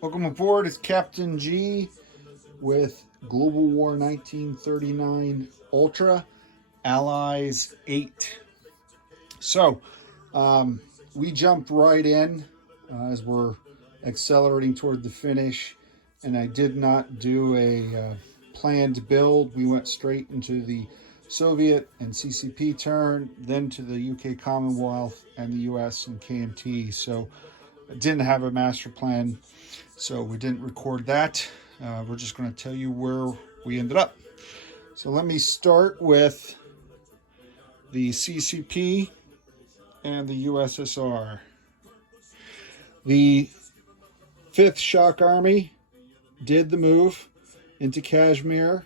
Welcome aboard. It's Captain G with Global War 1939 Ultra Allies 8. So, we jumped right in as we're accelerating toward the finish, and I did not do a planned build. We went straight into the Soviet and CCP turn, then to the UK Commonwealth and the US and KMT. So, I didn't have a master plan, so we didn't record that. We're just going to tell you where we ended up. So let me start with the CCP and the USSR. The 5th Shock Army did the move into Kashmir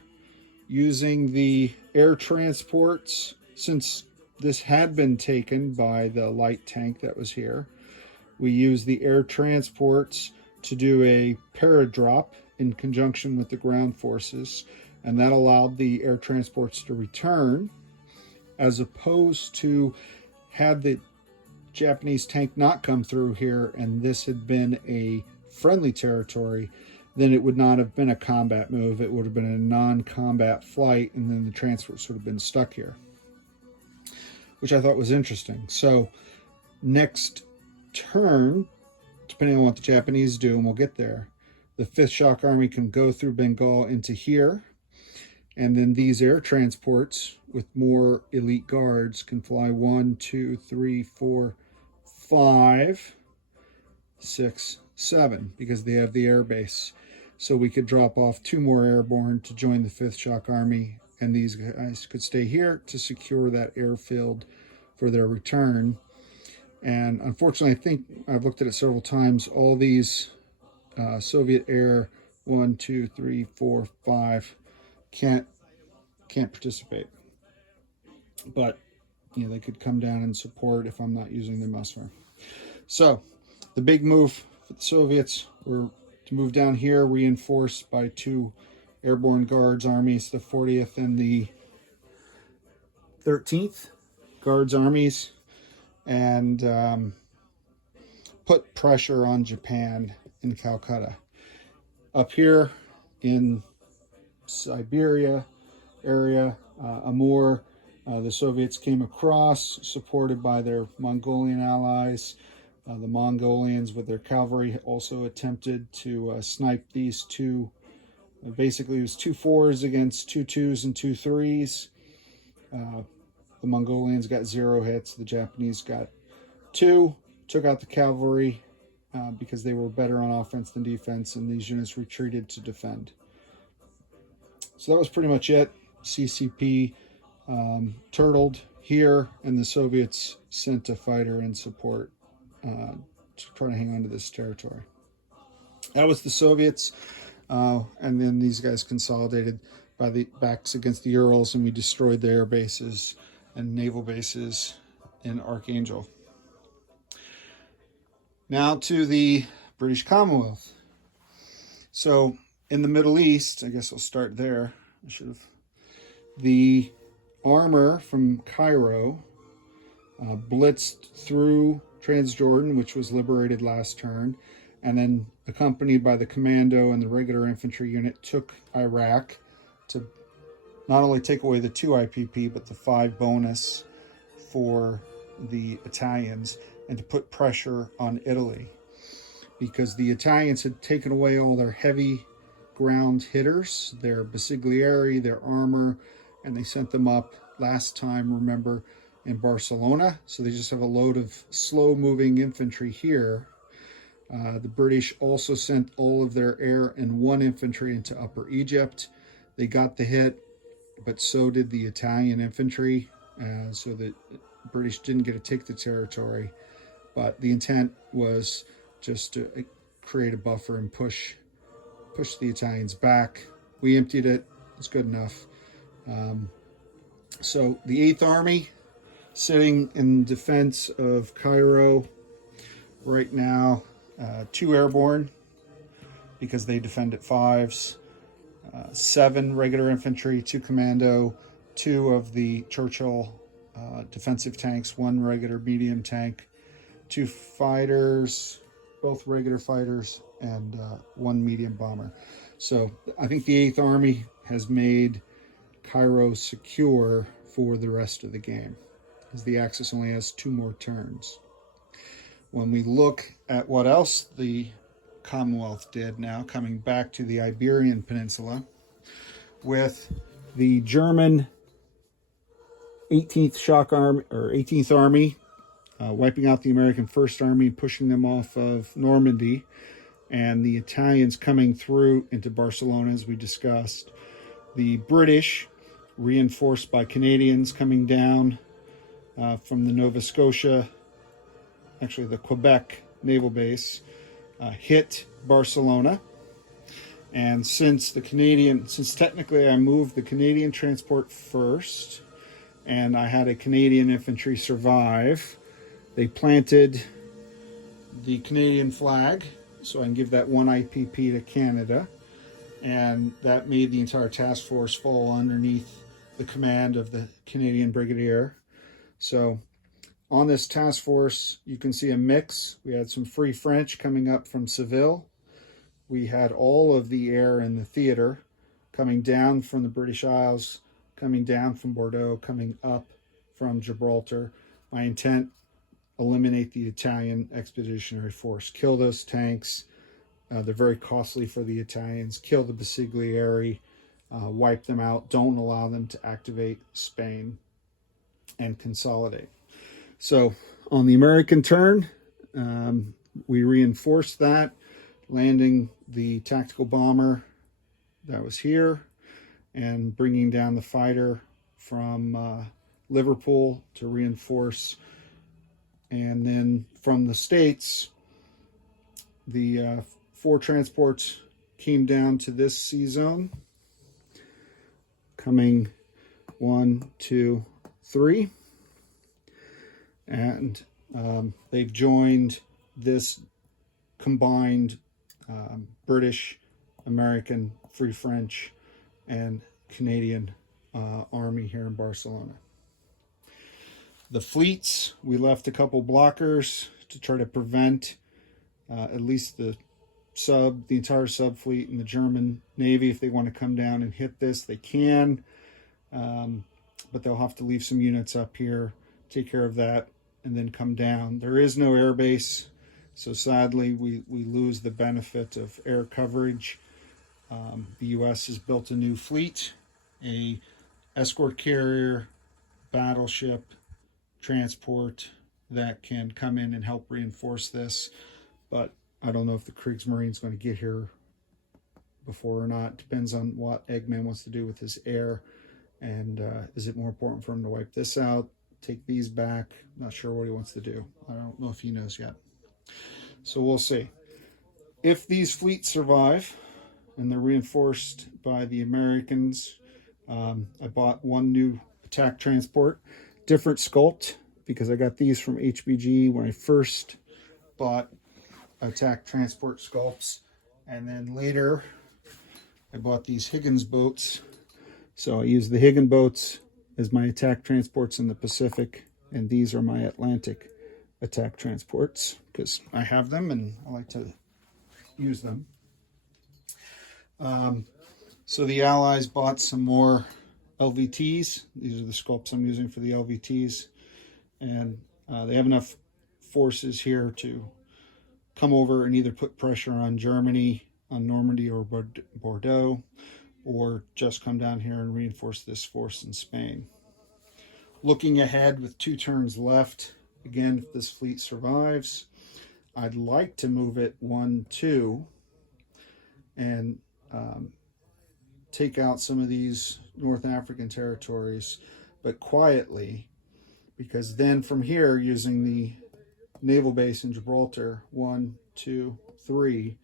using the air transports, since this had been taken by the light tank that was here. We used the air transports to do a paradrop in conjunction with the ground forces, and that allowed the air transports to return, as opposed to, had the Japanese tank not come through here and this had been a friendly territory, then it would not have been a combat move. It would have been a non-combat flight, and then the transports would have been stuck here, which I thought was interesting. So next turn, depending on what the Japanese do, and we'll get there, the 5th Shock Army can go through Bengal into here, and then these air transports with more elite guards can fly 1, 2, 3, 4, 5, 6, 7, because they have the air base. So we could drop off 2 more airborne to join the 5th Shock Army, and these guys could stay here to secure that airfield for their return. And unfortunately, I think I've looked at it several times, all these Soviet air 1, 2, 3, 4, 5 can't participate. But they could come down and support if I'm not using them elsewhere. So the big move for the Soviets were to move down here, reinforced by 2 airborne guards armies, the 40th and the 13th Guards armies, and put pressure on Japan in Calcutta. Up here in Siberia area, Amur, the Soviets came across, supported by their Mongolian allies. The Mongolians, with their cavalry, also attempted to snipe these 2. Basically, it was 2 4s against 2 2s and 2 3s. The Mongolians got 0 hits. The Japanese got 2. Took out the cavalry because they were better on offense than defense, and these units retreated to defend. So that was pretty much it. CCP turtled here, and the Soviets sent a fighter in support to try to hang on to this territory. That was the Soviets, and then these guys consolidated by the backs against the Urals, and we destroyed their air bases and naval bases in Archangel. Now to the British Commonwealth. So in the Middle East, I guess I'll start there. The armor from Cairo blitzed through Transjordan, which was liberated last turn, and then, accompanied by the commando and the regular infantry unit, took Iraq to not only take away the 2 IPP, but the 5 bonus for the Italians, and to put pressure on Italy, because the Italians had taken away all their heavy ground hitters, their basiglieri, their armor, and they sent them up last time, remember, in Barcelona. So they just have a load of slow-moving infantry here. The British also sent all of their air and 1 infantry into Upper Egypt. They got the hit, but so did the Italian infantry, so the British didn't get to take the territory. But the intent was just to create a buffer and push the Italians back. We emptied it. It's good enough. So the 8th Army, sitting in defense of Cairo right now, 2 airborne because they defend at 5s, 7 regular infantry, 2 commando, 2 of the Churchill defensive tanks, 1 regular medium tank, 2 fighters, both regular fighters, and one medium bomber. So I think the 8th Army has made Cairo secure for the rest of the game, because the Axis only has 2 more turns. When we look at what else the Commonwealth did now, coming back to the Iberian Peninsula, with the German 18th Shock Army, or 18th Army, wiping out the American First Army, pushing them off of Normandy, and the Italians coming through into Barcelona, as we discussed. The British, reinforced by Canadians coming down from the Nova Scotia, actually the Quebec naval base, hit Barcelona. And since technically I moved the Canadian transport first, and I had a Canadian infantry survive, they planted the Canadian flag, so I can give that 1 IPP to Canada, and that made the entire task force fall underneath the command of the Canadian Brigadier. So on this task force, you can see a mix. We had some Free French coming up from Seville. We had all of the air in the theater coming down from the British Isles, coming down from Bordeaux, coming up from Gibraltar. My intent, eliminate the Italian Expeditionary Force. Kill those tanks. They're very costly for the Italians. Kill the Basiglieri. Wipe them out. Don't allow them to activate Spain and consolidate. So on the American turn, we reinforced that, landing the tactical bomber that was here and bringing down the fighter from Liverpool to reinforce. And then from the States, the 4 transports came down to this sea zone, coming 1, 2, 3. And they've joined this combined British, American, Free French, and Canadian army here in Barcelona. The fleets, we left a couple blockers to try to prevent at least the entire sub fleet and the German Navy. If they want to come down and hit this, they can, but they'll have to leave some units up here, take care of that, and then come down. There is no air base, so sadly we lose the benefit of air coverage. The U.S. has built a new fleet, a escort carrier, battleship, transport that can come in and help reinforce this, but I don't know if the Kriegsmarine is going to get here before or not. Depends on what Eggman wants to do with his air, and is it more important for him to wipe this out, take these back? Not sure what he wants to do. I don't know if he knows yet, so we'll see. If these fleets survive and they're reinforced by the Americans, I bought 1 new attack transport, different sculpt, because I got these from HBG when I first bought attack transport sculpts, and then later I bought these Higgins boats. So I use the Higgins boats as my attack transports in the Pacific, and these are my Atlantic attack transports because I have them and I like to use them. So the Allies bought some more LVTs. These are the sculpts I'm using for the LVTs, and they have enough forces here to come over and either put pressure on Germany, on Normandy or Bordeaux, or just come down here and reinforce this force in Spain. Looking ahead with 2 turns left, again, if this fleet survives, I'd like to move it 1, 2 and take out some of these North African territories, but quietly, because then from here, using the naval base in Gibraltar, 1, 2, 3,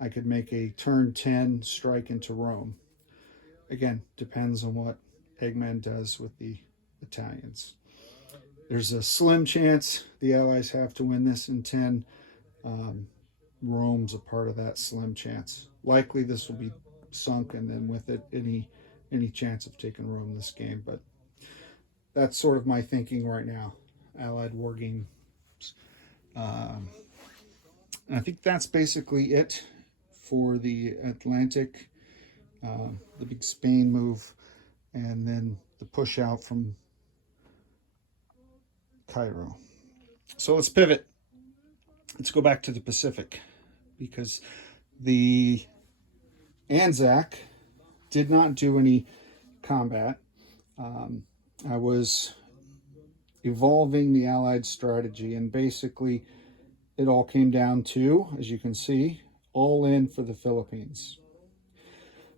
I could make a turn 10 strike into Rome. Again, depends on what Eggman does with the Italians. There's a slim chance the Allies have to win this in 10. Rome's a part of that slim chance. Likely this will be sunk, and then with it, any chance of taking Rome this game. But that's sort of my thinking right now. Allied war games. I think that's basically it for the Atlantic, the big Spain move, and then the push out from Cairo. So let's pivot. Let's go back to the Pacific, because the ANZAC did not do any combat. I was evolving the Allied strategy, and basically it all came down to, as you can see, all in for the Philippines.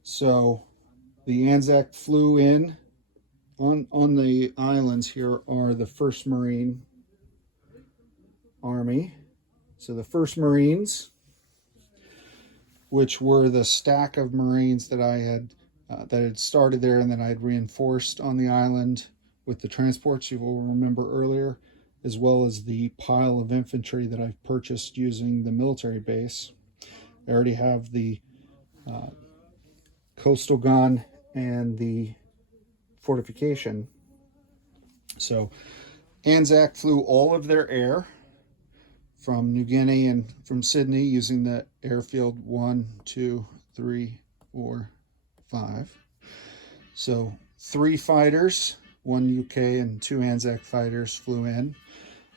So the ANZAC flew in. On the islands here are the 1st Marine Army. So the 1st Marines, which were the stack of Marines that I had that had started there and then I had reinforced on the island with the transports, you will remember earlier, as well as the pile of infantry that I've purchased using the military base. I already have the coastal gun and the fortification. So ANZAC flew all of their air from New Guinea and from Sydney using the airfield 1, 2, 3, 4, 5. So 3 fighters, 1 UK and 2 ANZAC fighters flew in.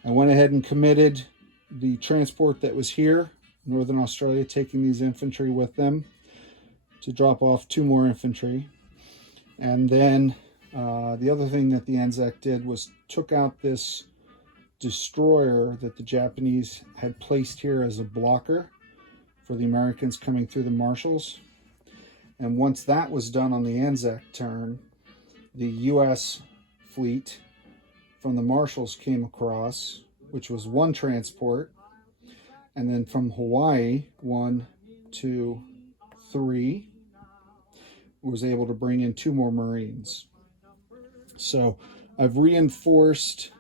I went ahead and committed the transport that was here, Northern Australia, taking these infantry with them to drop off 2 more infantry. And then the other thing that the ANZAC did was took out this destroyer that the Japanese had placed here as a blocker for the Americans coming through the Marshalls. And once that was done on the ANZAC turn, the U.S. fleet from the Marshalls came across, which was 1 transport. And then from Hawaii, 1, 2, 3, was able to bring in 2 more Marines. So I've reinforced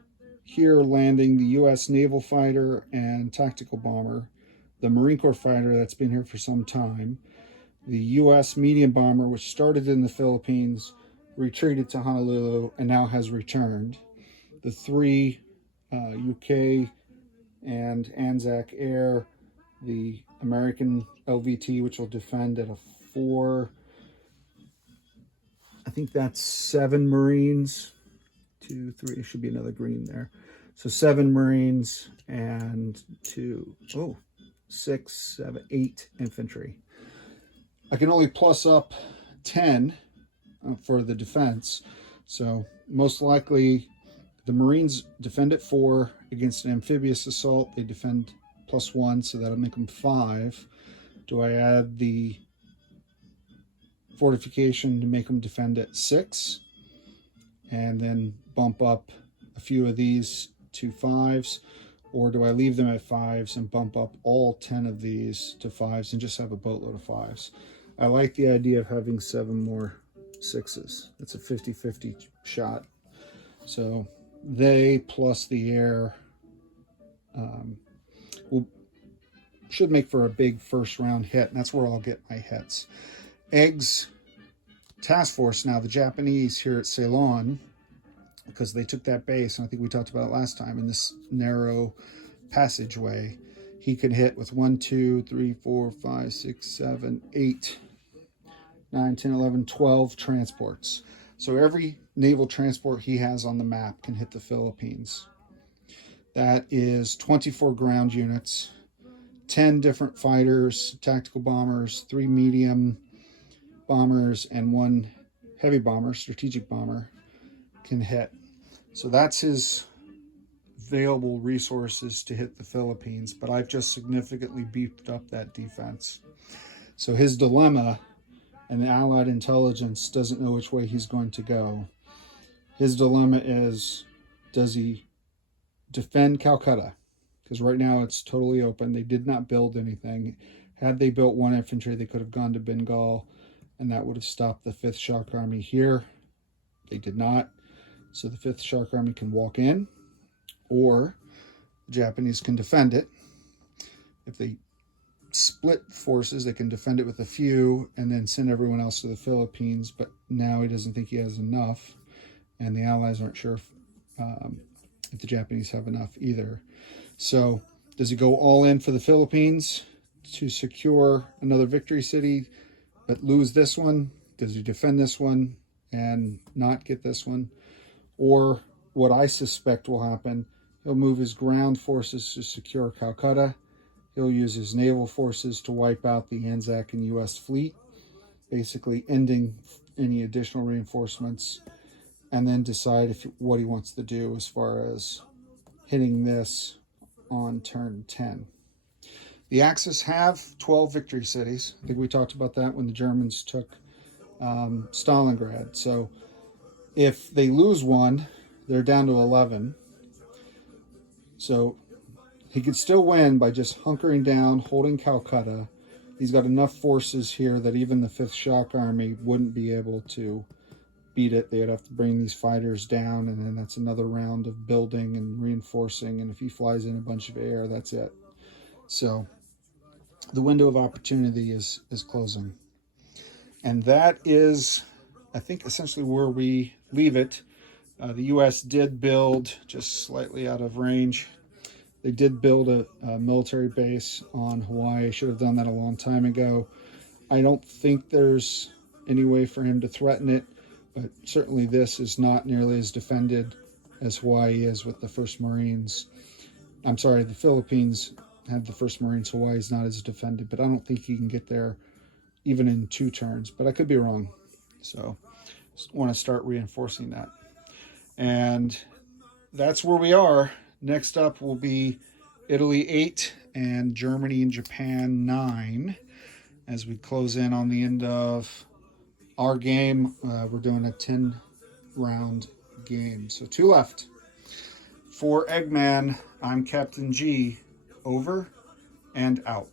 here, landing the U.S. naval fighter and tactical bomber, the Marine Corps fighter that's been here for some time, the U.S. medium bomber, which started in the Philippines, retreated to Honolulu, and now has returned, the 3 UK and ANZAC Air, the American LVT, which will defend at a 4, I think that's 7 Marines, 2, 3, should be another green there. So 7 Marines and 6, 7, 8 infantry. I can only plus up 10 for the defense. So most likely the Marines defend at 4 against an amphibious assault. They defend +1, so that'll make them 5. Do I add the fortification to make them defend at 6? And then bump up a few of these to 5s, or do I leave them at 5s and bump up all 10 of these to 5s and just have a boatload of 5s? I like the idea of having 7 more 6s. It's a 50-50 shot. So they plus the air should make for a big first round hit, and that's where I'll get my hits. Eggs task force, now the Japanese here at Ceylon, because they took that base, and I think we talked about it last time, in this narrow passageway, he could hit with 1, 2, 3, 4, 5, 6, 7, 8, 9, 10, 11, 12 transports. So every naval transport he has on the map can hit the Philippines. That is 24 ground units, 10 different fighters, tactical bombers, 3 medium bombers, and 1 heavy bomber, strategic bomber, can hit. So that's his available resources to hit the Philippines, but I've just significantly beefed up that defense. So his dilemma, and the Allied intelligence doesn't know which way he's going to go. His dilemma is, does he defend Calcutta? Because right now it's totally open. They did not build anything. Had they built 1 infantry, they could have gone to Bengal, and that would have stopped the 5th Shock Army here. They did not. So the 5th Shock Army can walk in, or the Japanese can defend it. If they split forces, they can defend it with a few and then send everyone else to the Philippines, but now he doesn't think he has enough, and the Allies aren't sure if the Japanese have enough either. So Does he go all in for the Philippines to secure another victory city, but lose this one? Does he defend this one and not get this one? Or what I suspect will happen, he'll move his ground forces to secure Calcutta. He'll use his naval forces to wipe out the ANZAC and U.S. fleet, basically ending any additional reinforcements, and then decide what he wants to do as far as hitting this on turn 10. The Axis have 12 victory cities. I think we talked about that when the Germans took Stalingrad. So if they lose one, they're down to 11. So he could still win by just hunkering down, holding Calcutta. He's got enough forces here that even the 5th Shock Army wouldn't be able to beat it. They'd have to bring these fighters down, and then that's another round of building and reinforcing. And if he flies in a bunch of air, that's it. So the window of opportunity is closing. And that is, I think, essentially where we leave it. The U.S. did build, just slightly out of range, they did build a military base on Hawaii. Should have done that a long time ago. I don't think there's any way for him to threaten it, but certainly this is not nearly as defended as Hawaii is with the 1st Marines. I'm sorry, the Philippines had the 1st Marines. Hawaii is not as defended, but I don't think he can get there even in 2 turns, but I could be wrong. So just want to start reinforcing that. And that's where we are. Next up will be Italy 8 and Germany and Japan 9. As we close in on the end of our game, we're doing a 10-round game. So 2 left. For Eggman, I'm Captain G. Over and out.